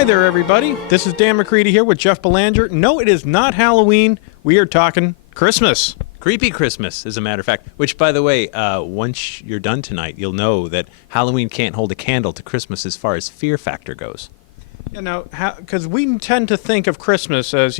Hi there, everybody. This is Dan McCready here with Jeff Belanger. No, it is not Halloween. We are talking Christmas. Creepy Christmas, as a matter of fact, which, by the way, once you're done tonight, you'll know that Halloween can't hold a candle to Christmas as far as fear factor goes. You know, because we tend to think of Christmas as,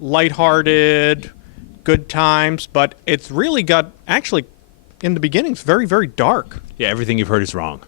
lighthearted, good times, but it's really got, actually, in the beginning, it's very, very dark. Yeah, everything you've heard is wrong.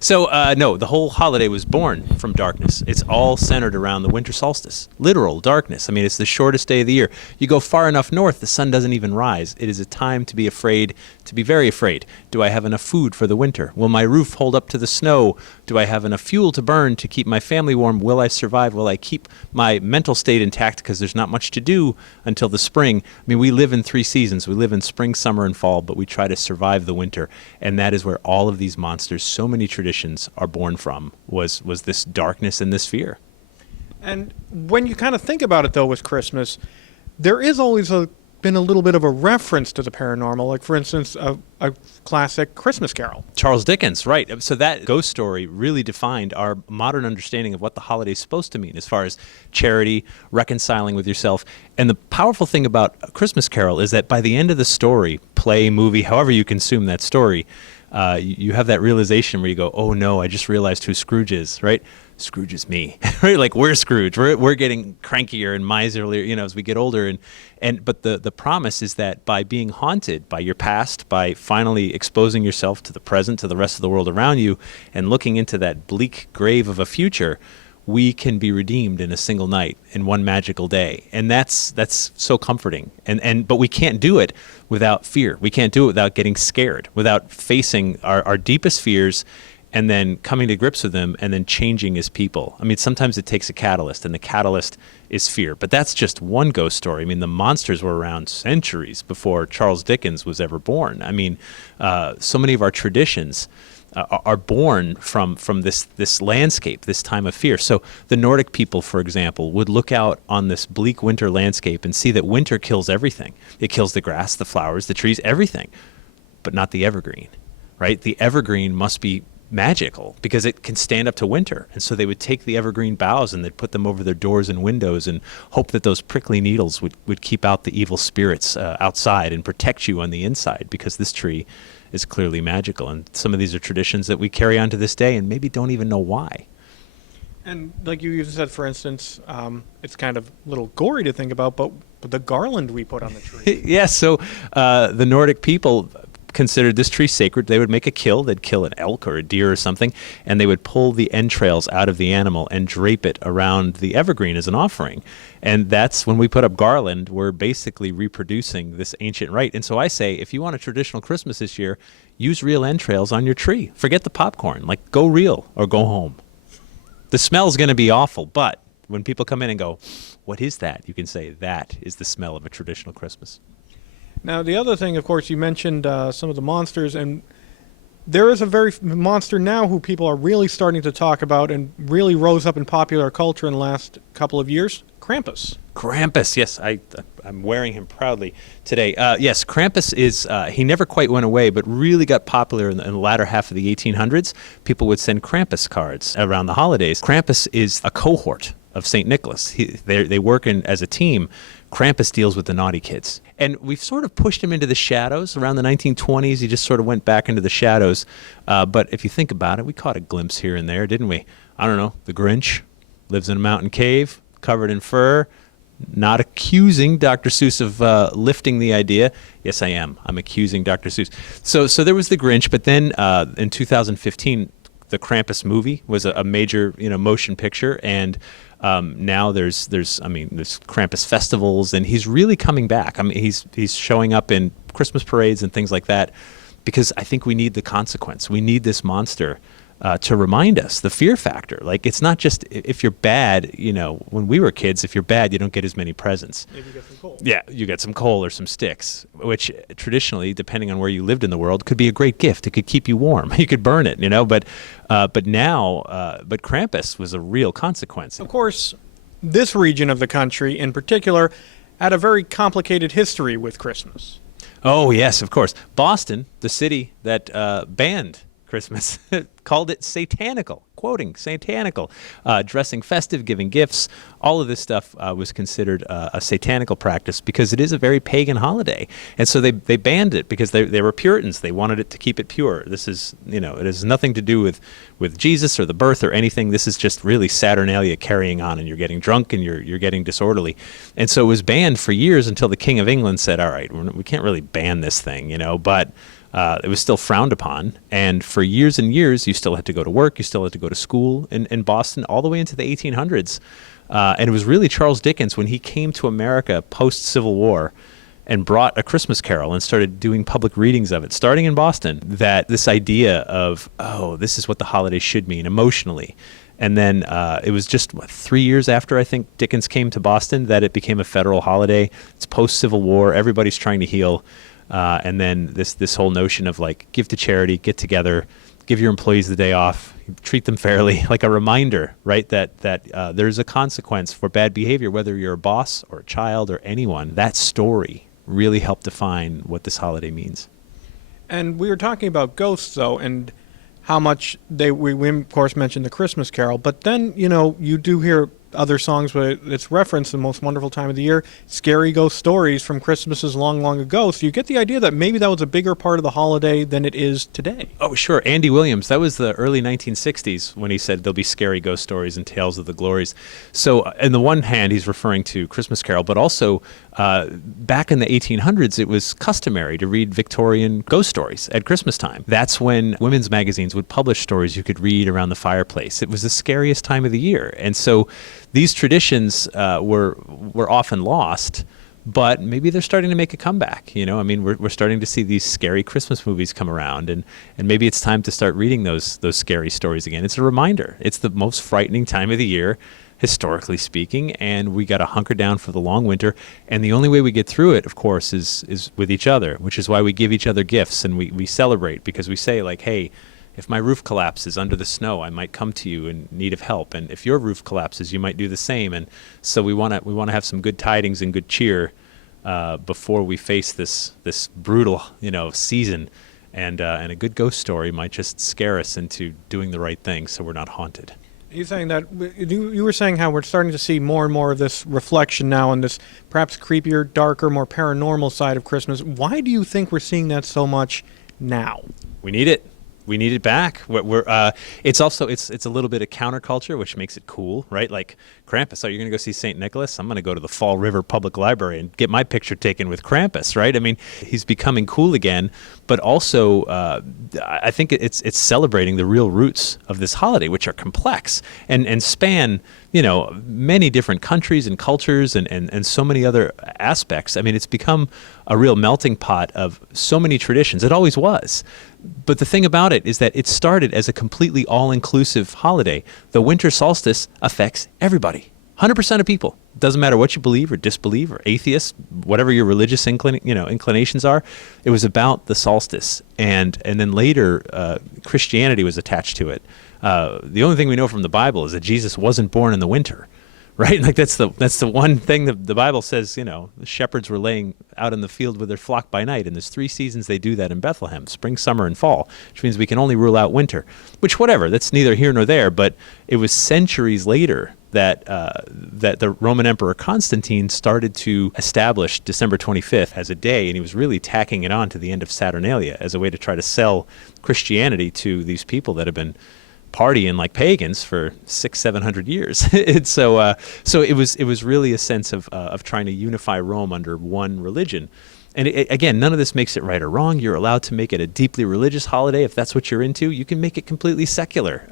So, no, the whole holiday was born from darkness. It's all centered around the winter solstice. Literal darkness. I mean, it's the shortest day of the year. You go far enough north, the sun doesn't even rise. It is a time to be afraid, to be very afraid. Do I have enough food for the winter? Will my roof hold up to the snow? Do I have enough fuel to burn to keep my family warm? Will I survive? Will I keep my mental state intact because there's not much to do until the spring? I mean, we live in 3 seasons. We live in spring, summer, and fall, but we try to survive the winter. And that is where all of these monsters, so many traditions are born from, was this darkness and this fear. And when you kind of think about it, though, with Christmas, there is always been a little bit of a reference to the paranormal, like, for instance, a classic Christmas Carol. Charles Dickens, right. So that ghost story really defined our modern understanding of what the holiday is supposed to mean as far as charity, reconciling with yourself. And the powerful thing about A Christmas Carol is that by the end of the story, play, movie, however you consume that story, you have that realization where you go, oh no, I just realized who Scrooge is, right? Scrooge is me, right? Like, we're Scrooge. We're getting crankier and miserlier, as we get older. But the promise is that by being haunted by your past, by finally exposing yourself to the present, to the rest of the world around you, and looking into that bleak grave of a future, we can be redeemed in a single night, in one magical day. And that's so comforting. But we can't do it without fear. We can't do it without getting scared, without facing our deepest fears and then coming to grips with them and then changing as people. I mean, sometimes it takes a catalyst, and the catalyst is fear. But that's just one ghost story. I mean, the monsters were around centuries before Charles Dickens was ever born. I mean, so many of our traditions are born from this landscape, this time of fear. So the Nordic people, for example, would look out on this bleak winter landscape and see that winter kills everything. It kills the grass, the flowers, the trees, everything, but not the evergreen, right? The evergreen must be magical because it can stand up to winter. And so they would take the evergreen boughs and they'd put them over their doors and windows and hope that those prickly needles would keep out the evil spirits outside and protect you on the inside, because this tree is clearly magical. And some of these are traditions that we carry on to this day and maybe don't even know why. And like you even said, for instance, it's kind of a little gory to think about, but the garland we put on the tree. Yes, so the Nordic people considered this tree sacred. They would make a kill. They'd kill an elk or a deer or something, and they would pull the entrails out of the animal and drape it around the evergreen as an offering. And that's when we put up garland, we're basically reproducing this ancient rite. And so I say, if you want a traditional Christmas this year, use real entrails on your tree. Forget the popcorn. Like, go real or go home. The smell's going to be awful, but when people come in and go, what is that? You can say, that is the smell of a traditional Christmas. Now, the other thing, of course, you mentioned some of the monsters, and there is a very monster now who people are really starting to talk about and really rose up in popular culture in the last couple of years, Krampus. Krampus, yes, I'm wearing him proudly today. Yes, Krampus is, he never quite went away, but really got popular in the latter half of the 1800s. People would send Krampus cards around the holidays. Krampus is a cohort of St. Nicholas. They work as a team. Krampus deals with the naughty kids. And we've sort of pushed him into the shadows. Around the 1920s, he just sort of went back into the shadows. But if you think about it, we caught a glimpse here and there, didn't we? I don't know, the Grinch lives in a mountain cave, covered in fur. Not accusing Dr. Seuss of lifting the idea. Yes, I am. I'm accusing Dr. Seuss. So there was the Grinch, but then in 2015, the Krampus movie was a major motion picture, and now there's Krampus festivals, and he's really coming back. I mean, he's showing up in Christmas parades and things like that, because I think we need the consequence. We need this monster to remind us the fear factor. Like, it's not just if you're bad, when we were kids, if you're bad, you don't get as many presents. Maybe you get some coal. Yeah, you get some coal or some sticks, which traditionally, depending on where you lived in the world, could be a great gift. It could keep you warm. You could burn it, but Krampus was a real consequence. Of course, this region of the country in particular had a very complicated history with Christmas. Oh, yes, of course. Boston, the city that banned Christmas, called it satanical. quoting, satanical, dressing festive, giving gifts. All of this stuff was considered a satanical practice because it is a very pagan holiday. And so they banned it because they were Puritans. They wanted it to keep it pure. This is, it has nothing to do with Jesus or the birth or anything. This is just really Saturnalia carrying on, and you're getting drunk and you're getting disorderly. And so it was banned for years until the King of England said, all right, we can't really ban this thing, but it was still frowned upon. And for years and years, you still had to go to work. You still had to go to school in Boston all the way into the 1800s. And it was really Charles Dickens, when he came to America post-Civil War and brought A Christmas Carol and started doing public readings of it, starting in Boston, that this idea of, this is what the holiday should mean emotionally. And then it was just 3 years after, I think, Dickens came to Boston that it became a federal holiday. It's post-Civil War. Everybody's trying to heal. And then this whole notion of give to charity, get together, give your employees the day off, treat them fairly, like a reminder, right, that there's a consequence for bad behavior, whether you're a boss or a child or anyone. That story really helped define what this holiday means. And we were talking about ghosts, though, and how much we of course mentioned the Christmas Carol, but then, you do hear other songs where it's referenced, the most wonderful time of the year, scary ghost stories from Christmases long, long ago. So you get the idea that maybe that was a bigger part of the holiday than it is today. Oh, sure. Andy Williams, that was the early 1960s when he said there'll be scary ghost stories and tales of the glories. So on the one hand, he's referring to Christmas Carol, but also back in the 1800s, it was customary to read Victorian ghost stories at Christmas time. That's when women's magazines would publish stories you could read around the fireplace. It was the scariest time of the year. And so these traditions were often lost, but maybe they're starting to make a comeback. We're starting to see these scary Christmas movies come around, and maybe it's time to start reading those scary stories again. It's a reminder. It's the most frightening time of the year, historically speaking, and we got to hunker down for the long winter. And the only way we get through it, of course, is with each other, which is why we give each other gifts and we celebrate, because we say, hey, if my roof collapses under the snow, I might come to you in need of help. And if your roof collapses, you might do the same. And so we want to have some good tidings and good cheer before we face this brutal, season. And a good ghost story might just scare us into doing the right thing, so we're not haunted. You're saying that you were saying how we're starting to see more and more of this reflection now on this perhaps creepier, darker, more paranormal side of Christmas. Why do you think we're seeing that so much now? We need it. We need it back. It's also it's a little bit of counterculture, which makes it cool, right? Like Krampus. Oh, you're going to go see St. Nicholas? I'm going to go to the Fall River Public Library and get my picture taken with Krampus, right? I mean, he's becoming cool again, but also I think it's celebrating the real roots of this holiday, which are complex and span many different countries and cultures and so many other aspects. I mean, it's become a real melting pot of so many traditions. It always was. But the thing about it is that it started as a completely all-inclusive holiday. The winter solstice affects everybody, 100% of people. Doesn't matter what you believe or disbelieve or atheist, whatever your religious inclinations are. It was about the solstice, and then later Christianity was attached to it. The only thing we know from the Bible is that Jesus wasn't born in the winter. Right? Like that's the one thing that the Bible says, the shepherds were laying out in the field with their flock by night. And there's 3 seasons they do that in Bethlehem, spring, summer, and fall, which means we can only rule out winter, which whatever, that's neither here nor there. But it was centuries later that the Roman Emperor Constantine started to establish December 25th as a day, and he was really tacking it on to the end of Saturnalia as a way to try to sell Christianity to these people that have been partying like pagans for 600-700 years. So it was really a sense of trying to unify Rome under one religion. And again, none of this makes it right or wrong. You're allowed to make it a deeply religious holiday if that's what you're into. You can make it completely secular.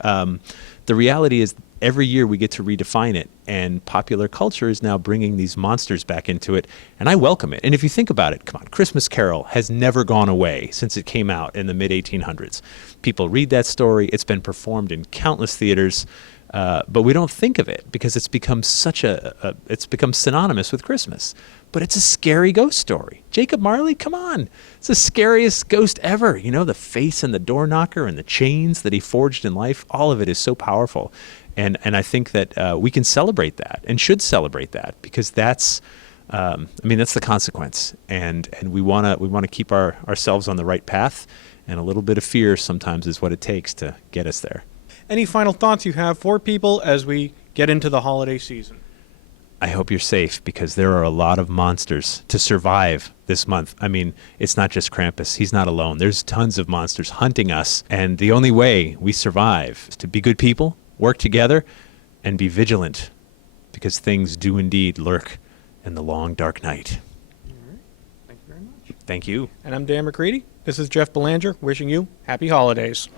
The reality is every year we get to redefine it, and popular culture is now bringing these monsters back into it, and I welcome it. And if you think about it, come on, Christmas Carol has never gone away since it came out in the mid-1800s. People read that story. It's been performed in countless theaters, but we don't think of it because it's become it's become synonymous with Christmas. But it's a scary ghost story. Jacob Marley, come on. It's the scariest ghost ever. The face and the door knocker and the chains that he forged in life, all of it is so powerful. And I think that we can celebrate that and should celebrate that because that's the consequence. And we want to keep ourselves on the right path, and a little bit of fear sometimes is what it takes to get us there. any final thoughts you have for people as we get into the holiday season? I hope you're safe, because there are a lot of monsters to survive this month. I mean, it's not just Krampus. He's not alone. There's tons of monsters hunting us. And the only way we survive is to be good people, work together, and be vigilant, because things do indeed lurk in the long, dark night. All right. Thank you very much. Thank you. And I'm Dan McCready. This is Jeff Belanger wishing you happy holidays.